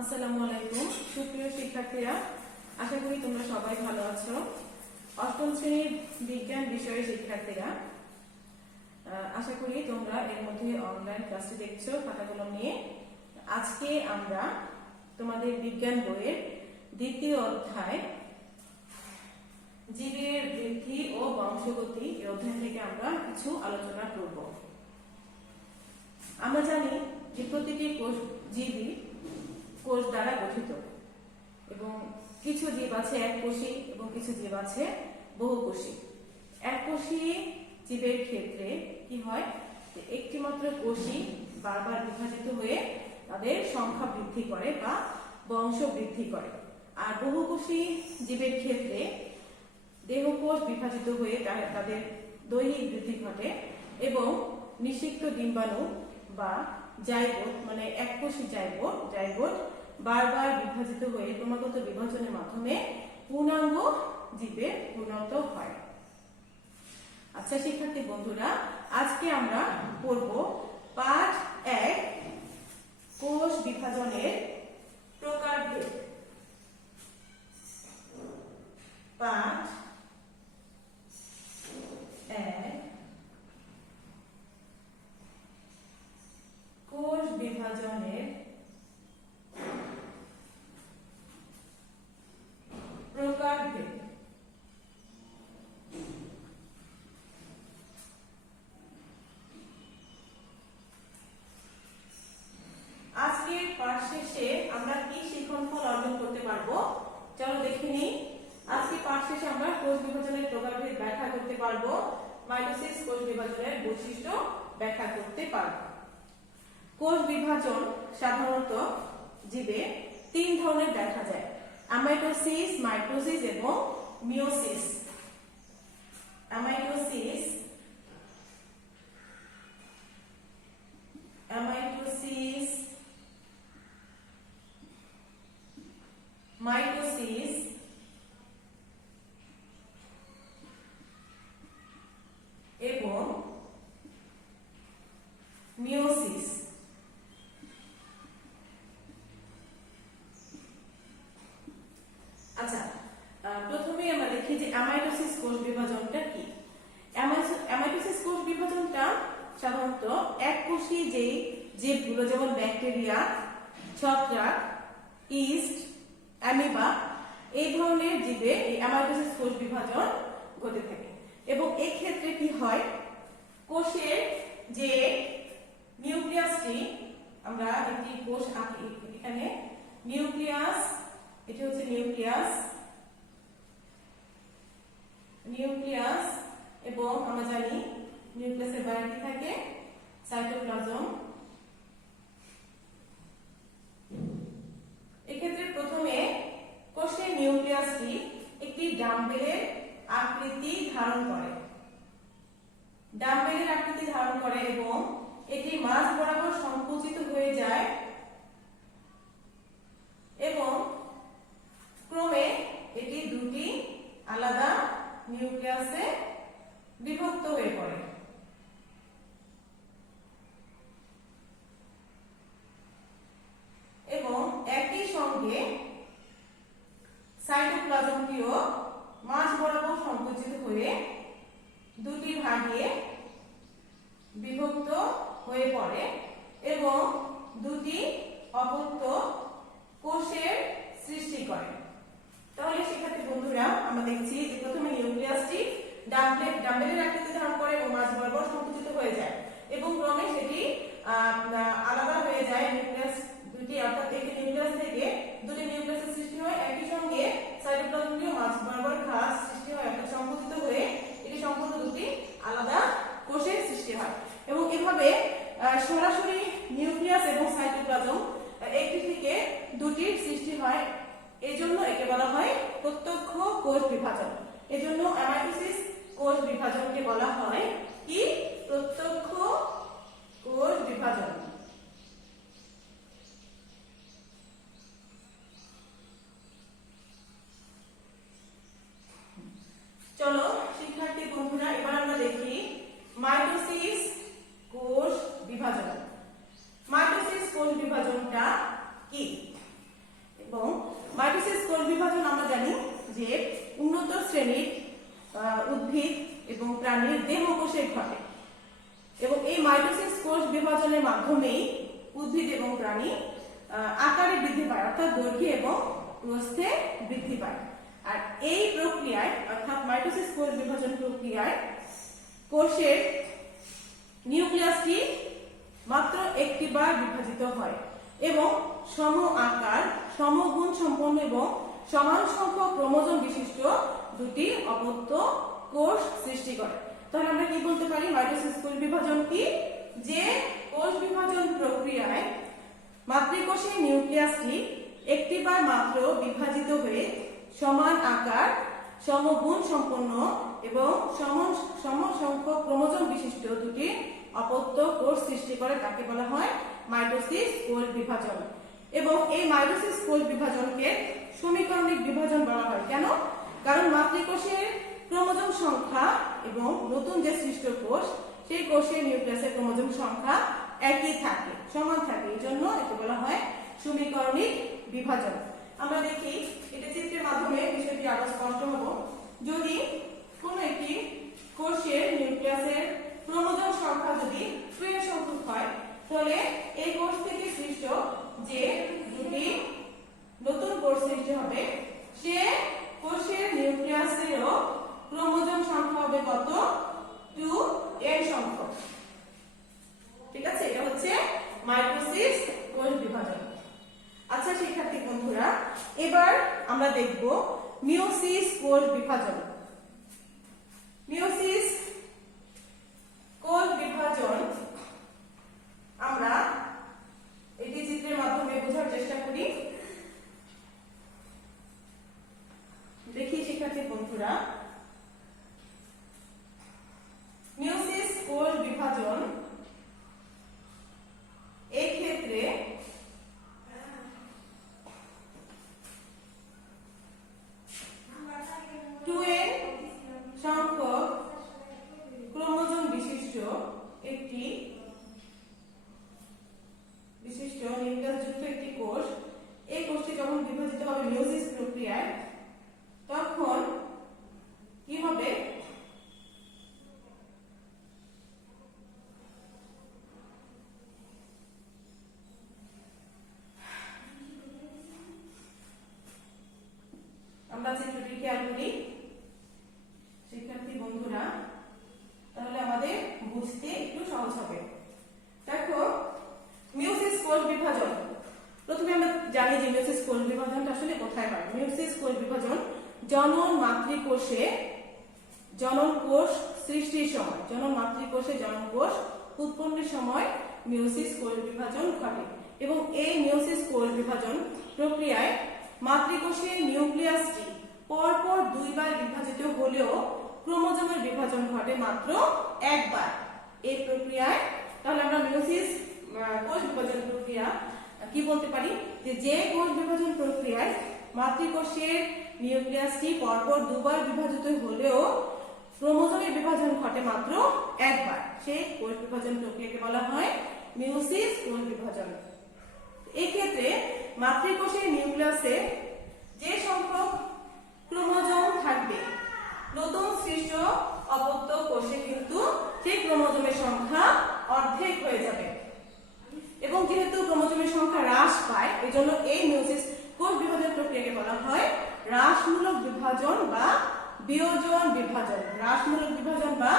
আসসালামু আলাইকুম সুপ্রিয় শিক্ষার্থীরা, আশা করি তোমরা সবাই ভালো আছো। অষ্টম শ্রেণীর বিজ্ঞান বিষয়ের শিক্ষার্থীরা, আশা করি তোমরা এর মধ্যে অনলাইন ক্লাসটি দেখছো খাতাগুলো নিয়ে। আজকে আমরা তোমাদের বিজ্ঞান বইয়ের দ্বিতীয় অধ্যায় জীবের বৃদ্ধি ও বংশগতি এই অধ্যায় থেকে আমরা কিছু আলোচনা করব। আমরা জানি যে প্রতিটি জীবই কোষ দ্বারা গঠিত এবং কিছু জীব আছে এককোষী এবং কিছু জীব আছে বহুকোষী। এককোষী জীবের ক্ষেত্রে কি হয়, একটি মাত্র কোষই বারবার বিভাজিত হয়ে তাদের সংখ্যা বৃদ্ধি করে বা বংশ বৃদ্ধি করে। আর বহুকোষী জীবের ক্ষেত্রে দেহকোষ বিভাজিত হয়ে তাদের দৈহিক বৃদ্ধি ঘটে এবং নিষিক্ত ডিম্বাণু বা জাইগোট মানে এককোষী জাইগোট বারবার বিভাজিত হয়ে ক্রমাগত বিভাজনের মাধ্যমে পূর্ণাঙ্গ জীবে পরিণত হয়। আচ্ছা শিক্ষার্থী বন্ধুরা, আজকে আমরা পড়ব পাঠ 1 কোষ বিভাজনের প্রকারভেদ। পাঠ 1 কোষ বিভাজনের প্রকারভেদ। আজকের পাঠ শেষে আমরা কি শিক্ষণফল অর্জন করতে পারবো, চলো দেখে নিই। আজকে পাঠ শেষে আমরা কোষ বিভাজনের প্রকারভেদ ব্যাখ্যা করতে পারবো, মাইটোসিস কোষ বিভাজনের বৈশিষ্ট্য ব্যাখ্যা করতে পারবো। কোষ বিভাজন সাধারণত জীবে 3 ধরনের দেখা যায়: অ্যামাইটোসিস, মাইটোসিস এবং মিয়োসিস। অ্যামাইটোসিস, মাইটোসিস এবং মিয়োসিস। আচ্ছা, প্রথমে আমরা দেখি যে অ্যামাইটোসিস কোষ বিভাজনটা কি। অ্যামাইটোসিস কোষ বিভাজনটা সাধারণত এককোষী যেই জীবগুলো যেমন ব্যাকটেরিয়া, ছত্রাক, ইস্ট, অ্যামিবা এই ধরনের জীবে এই অ্যামাইটোসিস কোষ বিভাজন ঘটে থাকে। এবং এই ক্ষেত্রে কি হয়, কোষের যে নিউক্লিয়াসটি, আমরা একটি কোষ আঁকি এখানে, নিউক্লিয়াস, এটি হচ্ছে নিউক্লিয়াস এবং আমরা জানি নিউক্লিয়াসের বাইরে কি থাকে, সাইটোপ্লাজম। এক্ষেত্রে প্রথমে কোষের নিউক্লিয়াসটি একটি ডাম্বেলের আকৃতি ধারণ করে এবং এটি মাঝ বরাবর সংকুচিত হয়ে যায় এবং ক্রমে এটি দুটি আলাদা নিউক্লিয়াসে বিভক্ত হয়ে পড়ে। এবং একই সঙ্গে সাইটোপ্লাজমটিও মাঝ বরাবর সংকুচিত হয়ে দুটি ভাগে বিভক্ত হয়ে পড়ে এবং দুটি অপত্য কোষের সৃষ্টি করে। তাহলে শিক্ষার্থী বন্ধুরা, আমরা দেখছি যে প্রথমে নিউক্লিয়াসটি ডাম্বেলের আকৃতি ধারণ করে এবং মাঝ বরাবর সংকুচিত হয়ে যায় এবং ক্রমে সেটি আলাদা হয়ে যায়। নিউক্লিয়াস দুটি, অর্থাৎ একটি নিউক্লিয়াস থেকে দুটি নিউক্লিয়াসের সৃষ্টি হয়। একই সঙ্গে সাইটোপ্লাজমটিও মাঝ বরাবর ঘাস সৃষ্টি হয়, অর্থাৎ সংকুচিত হয়ে এটি সম্পূর্ণ দুটি আলাদা কোষের সৃষ্টি হয়। এবং এভাবে সরাসরি নিউক্লিয়াস এবং সাইটোপ্লাজম একটি থেকে দুটির সৃষ্টি হয়। এজন্য একে বলা হয় প্রত্যক্ষ কোষ বিভাজন। এজন্য অ্যামাইটোসিস কোষ বিভাজনকে বলা হয় কি, প্রত্যক্ষ কোষ বিভাজন। চলো শিক্ষার্থী বন্ধুরা, এবার আমরা দেখি মাইটোসিস কোষ বিভাজন। মাইটোসিস কোষ বিভাজনটা কি? যে উন্নত শ্রেণীর উদ্ভিদ এবং প্রাণীর দেহকোষে ঘটে এবং এই মাইটোসিস কোষ বিভাজনের মাধ্যমেই উদ্ভিদ এবং প্রাণী আকারে বৃদ্ধি পায়, অর্থাৎ দৈর্ঘ্যে এবং প্রস্থে বৃদ্ধি পায়। আর এই প্রক্রিয়ায় অর্থাৎ মাইটোসিস কোষ বিভাজন প্রক্রিয়ায় কোষের নিউক্লিয়াসটি মাত্র একটি বার বিভাজিত হয় এবং সম আকার, সমগুণ সম্পন্ন এবং সমান সংখ্যক ক্রোমোজোম বিশিষ্ট দুটি অপত্য কোষ সৃষ্টি করে। তাহলে আমরা কি বলতে পারি মাইটোসিস কোষ বিভাজন কি? যে কোষ বিভাজন প্রক্রিয়ায় মাতৃকোষের নিউক্লিয়াসটি একটিবার মাত্র বিভাজিত হয়ে সমান আকার, সমগুণ সম্পন্ন এবং সম সংখ্যক ক্রোমোজোম বিশিষ্ট দুটি অপত্য কোষ সৃষ্টি করে তাকে বলা হয় মাইটোসিস কোষ বিভাজন। এবং এই মাইটোসিস কোষ বিভাজনকে সমীকরণিক বিভাজন বলা হয়। কেন? কারণ মাতৃকোষের ক্রোমোজোম সংখ্যা এবং নতুন যে সৃষ্ট কোষ সেই কোষের নিউক্লিয়াসের ক্রোমোজোম সংখ্যা একই থাকে, সমান থাকে, এই জন্য একে বলা হয় সমীকরণিক বিভাজন। আমরা দেখি এটা চিত্রের মাধ্যমে বিষয়টি আরো স্পষ্ট হবো। যদি কোনো একটি কোষের নিউক্লিয়াসের ক্রোমোজোম সংখ্যা যদি 2 এর সংখ্যক হয় তাহলে এই কোষ থেকে সৃষ্ট যে দুটি নতুন কোষ সৃষ্টি হবে সে কোষের নিউক্লিয়াসেরও ক্রোমোজোম সংখ্যা হবে কত? 2n সংখ্যক। ঠিক আছে, এটা হচ্ছে মাইটোসিস কোষ বিভাজন। আচ্ছা শিক্ষার্থী বন্ধুরা, এবার আমরা দেখব মিয়োসিস কোষ বিভাজন। মিয়োসিস কোষ বিভাজন আমরা এটি চিত্রের মাধ্যমে বোঝার চেষ্টা করি। দেখি শিক্ষার্থী বন্ধুরা, মিয়োসিস কোষ বিভাজন এই ক্ষেত্রে সংখ্যক ক্রোমোজোম বিশিষ্ট একটি নিউক্লিয়াসযুক্ত একটি কোষ, এই কোষটি যখন বিভাজিত হবে মিয়োসিস প্রক্রিয়ায় তখন কি হবে? আমরা চিত্রটি খেয়াল করি শিক্ষার্থী বন্ধুরা, তাহলে আমাদের বুঝতে একটু সহজ হবে। দেখো মিয়োসিস কোষ বিভাজন, প্রথমে আমরা জানি যে মিয়োসিস কোষ বিভাজনটা আসলে কোথায় হয়। মিয়োসিস কোষ বিভাজন জনন মাতৃকোষে জনন কোষ সৃষ্টির সময়, জনন মাতৃকোষে জনন কোষ উৎপন্নের সময় মিয়োসিস কোষ বিভাজন ঘটে এবং এই মিয়োসিস কোষ বিভাজন প্রক্রিয়ায় মাতৃকোষের নিউক্লিয়াসটি পরপর 2 বার বিভাজিত হলেও ক্রোমোজোমের বিভাজন ঘটে মাত্র একবার এই প্রক্রিয়ায়। তাহলে আমরা মিয়োসিস কোষ বিভাজন প্রক্রিয়া কি বলতে পারি? যে কোষ বিভাজন প্রক্রিয়ায় মাতৃকোষের নিউক্লিয়াসটি পরপর 2 বার বিভাজিত হলেও ক্রোমোজোমের বিভাজন ঘটে মাত্র একবার, সেই কোষ বিভাজন প্রক্রিয়াকে বলা হয় মিয়োসিস কোষ বিভাজন। এই ক্ষেত্রে মাতৃকোষের নিউক্লিয়াসে যে সংখ্যক ক্রোমোজোম থাকবে নতুন সৃষ্ট অপত্য কোষে কিন্তু সেই ক্রোমোজোমের সংখ্যা অর্ধেক হয়ে যাবে এবং যেহেতু ক্রোমোজোমের সংখ্যা হ্রাস পায় এজন্য এই মিয়োসিস কোষ বিভাজন প্রক্রিয়াকে বলা হয় হ্রাসমূলক বিভাজন বা বিয়োজন বিভাজন। হ্রাসমূলক বিভাজন বা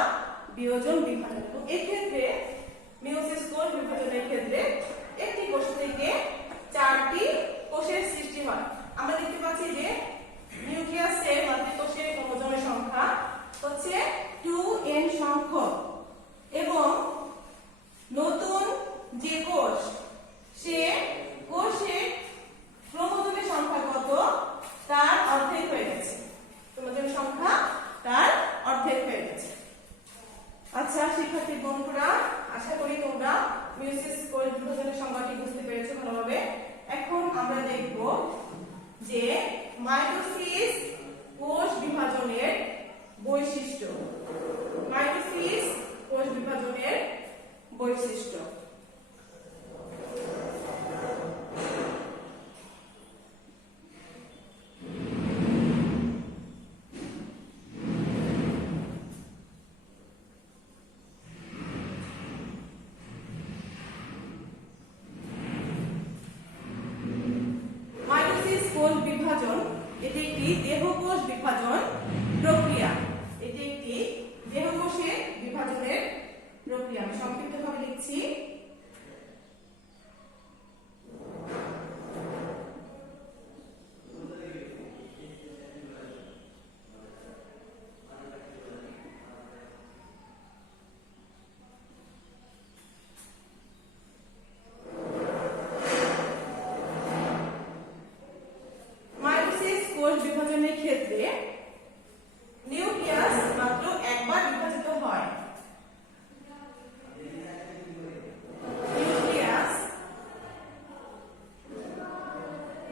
বিয়োজন বিভাজন। তো এই ক্ষেত্রে মিয়োসিস কোষ বিভাজনের ক্ষেত্রে একটি কোষ থেকে 4টি কোষের সৃষ্টি হয়। আমরা দেখতে পাচ্ছি যে নিউক্লিয়াসে মাতৃকোষের ক্রোমোজোমের সংখ্যা হচ্ছে 2n সংখ্যক এবং নতুন যে কোষ সে কোষের ক্রোমোজোমের সংখ্যা কত? তার অর্ধেক হয়ে গেছে। ক্রোমোজোমের সংখ্যা তার অর্ধেক হয়ে গেছে। আচ্ছা শিক্ষার্থী বন্ধুরা, আশা করি তোমরা মিয়োসিস কোষ বিভাজনের সংজ্ঞাটি বুঝতে পেরেছো ভালোভাবে। এখন আমরা দেখব যে মাইটোসিস কোষ বিভাজনের বৈশিষ্ট্য। মাইটোসিস কোষ বিভাজনের বৈশিষ্ট্য।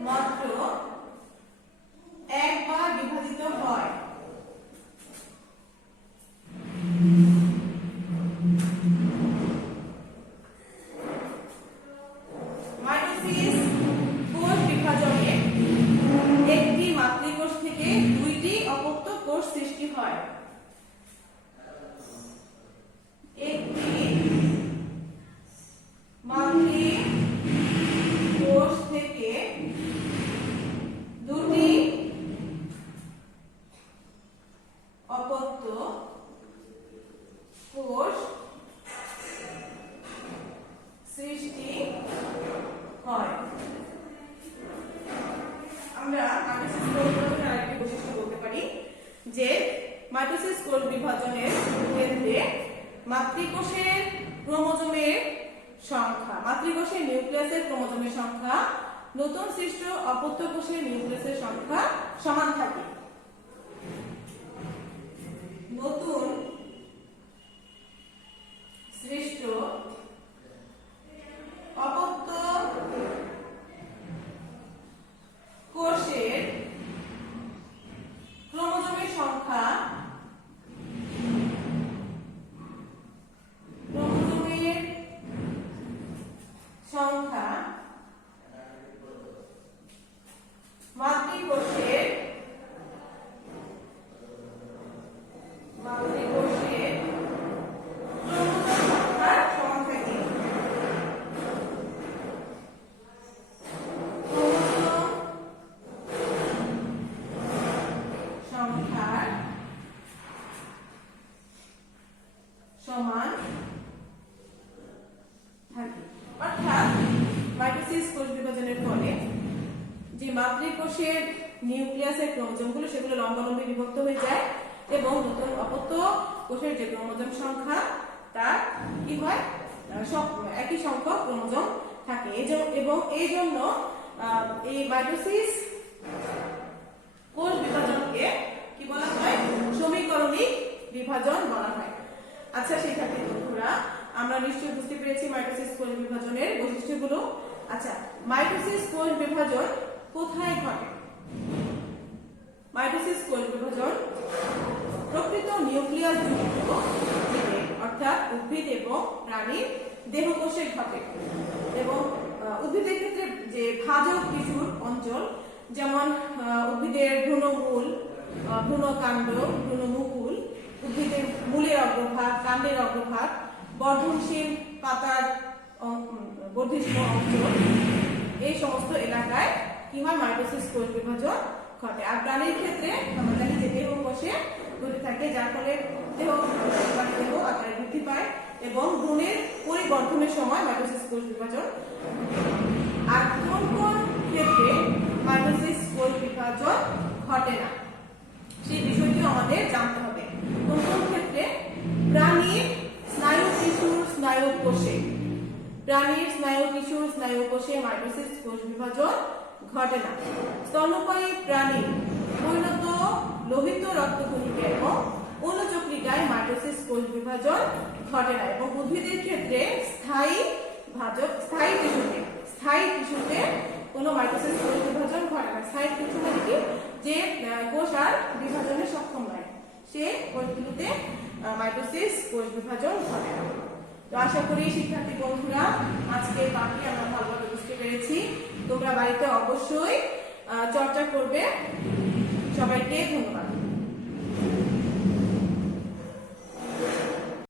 মাত্র একবার বিভাজিত হয়। মাইটোসিস কোষ বিভাজনে একটি মাতৃকোষ থেকে দুইটি অপত্য কোষ সৃষ্টি হয়। একটি মাতৃকোষ থেকে দুটি অপত্য কোষ সৃষ্টি হয়। আমরা মাইটোসিস কোষ বিভাজনের আরেকটি বৈশিষ্ট্য বলতে পারি যে মাইটোসিস কোষ বিভাজনের ক্ষেত্রে মাতৃকোষের ক্রোমোজোমের সংখ্যা, মাতৃকোষের নিউক্লিয়াসের ক্রোমোজোমের সংখ্যা নতুন সৃষ্ট অপত্য কোষের নিউক্লিয়াসের সংখ্যা সমান থাকে। নতুন সৃষ্ট অপত্য কোষের ক্রোমোজোমের সংখ্যা মাতৃকোষের ক্রোমোজোমের সংখ্যার সমান থাকে। সংখ্যার সমান থাকে। অর্থাৎ মাইটোসিস কোষ বিভাজনের ফলে যে মাতৃকোষের নিউক্লিয়াসের ক্রোমোজোমগুলো সেগুলো লম্বালম্বি বিভক্ত হয়ে যায় এবং নতুন অপত্য কোষের যে ক্রোমোজোম সংখ্যা তার কি হয়, একই সংখ্যক ক্রোমোজোম থাকে। এবং এই জন্য এই মাইটোসিস কোষ বিভাজনকে কি বলা হয়, সমীকরণিক বিভাজন বলা হয়। আচ্ছা শিক্ষার্থী বন্ধুরা, আমরা নিশ্চয়ই বুঝতে পেরেছি মাইটোসিস কোষ বিভাজনের বৈশিষ্ট্যগুলো। আচ্ছা, মাইটোসিস কোষ বিভাজন কোথায় ঘটে? মাইটোসিস কোষ বিভাজন প্রকৃত নিউক্লিয়াস যুক্ত জীবে অর্থাৎ উদ্ভিদ এবং প্রাণীর দেহকোষে ঘটে। এবং উদ্ভিদের ক্ষেত্রে যে ভাজক টিস্যুর অঞ্চল, যেমন উদ্ভিদের ভ্রূণমূল, ভ্রূণকাণ্ড, ভ্রূণমুকুল, উদ্ভিদের মূলের অগ্রভাগ, কাণ্ডের অগ্রভাগ, বর্ধনশীল পাতার বর্ধিষ্ণু অঞ্চল, এই সমস্ত এলাকায় কি হয়, মাইটোসিস কোষ বিভাজন ঘটে। আর প্রাণীর ক্ষেত্রে আমরা জানি যে দেহকোষে ঘটে থাকে, যার ফলে দেহ আকারে বৃদ্ধি পায় এবং ভ্রূণের পরিবর্ধনের সময় মাইটোসিস কোষ বিভাজন। আর কোন কোন ক্ষেত্রে মাইটোসিস কোষ বিভাজন ঘটে না সেই বিষয়টিও আমাদের জানতে হবে। কোন কোন ক্ষেত্রে? প্রাণীর স্নায়ু টিস্যুর স্নায়ু কোষে, প্রাণীর স্নায়ু টিস্যুর স্নায়ু কোষে মাইটোসিস কোষ বিভাজন ঘটে না। স্তন্যপায়ী প্রাণী পরিণত লোহিত রক্তকণিকা এবং অনুচক্রিকায় মাইটোসিস কোষ বিভাজন ঘটে না। এবং উদ্ভিদের ক্ষেত্রে স্থায়ী টিস্যুতে কোনো মাইটোসিস কোষ বিভাজন ঘটে না। স্থায়ী টিস্যু মানে কি, যে কোষ আর বিভাজনে সক্ষম নয়, সে কোষগুলোতে মাইটোসিস কোষ বিভাজন ঘটে না। তো আশা করি শিক্ষার্থী বন্ধুরা আজকে পাঠটি আমরা ভালোভাবে বুঝতে পেরেছি। তোমরা বাড়িতে অবশ্যই চর্চা করবে। সবাইকে ধন্যবাদ।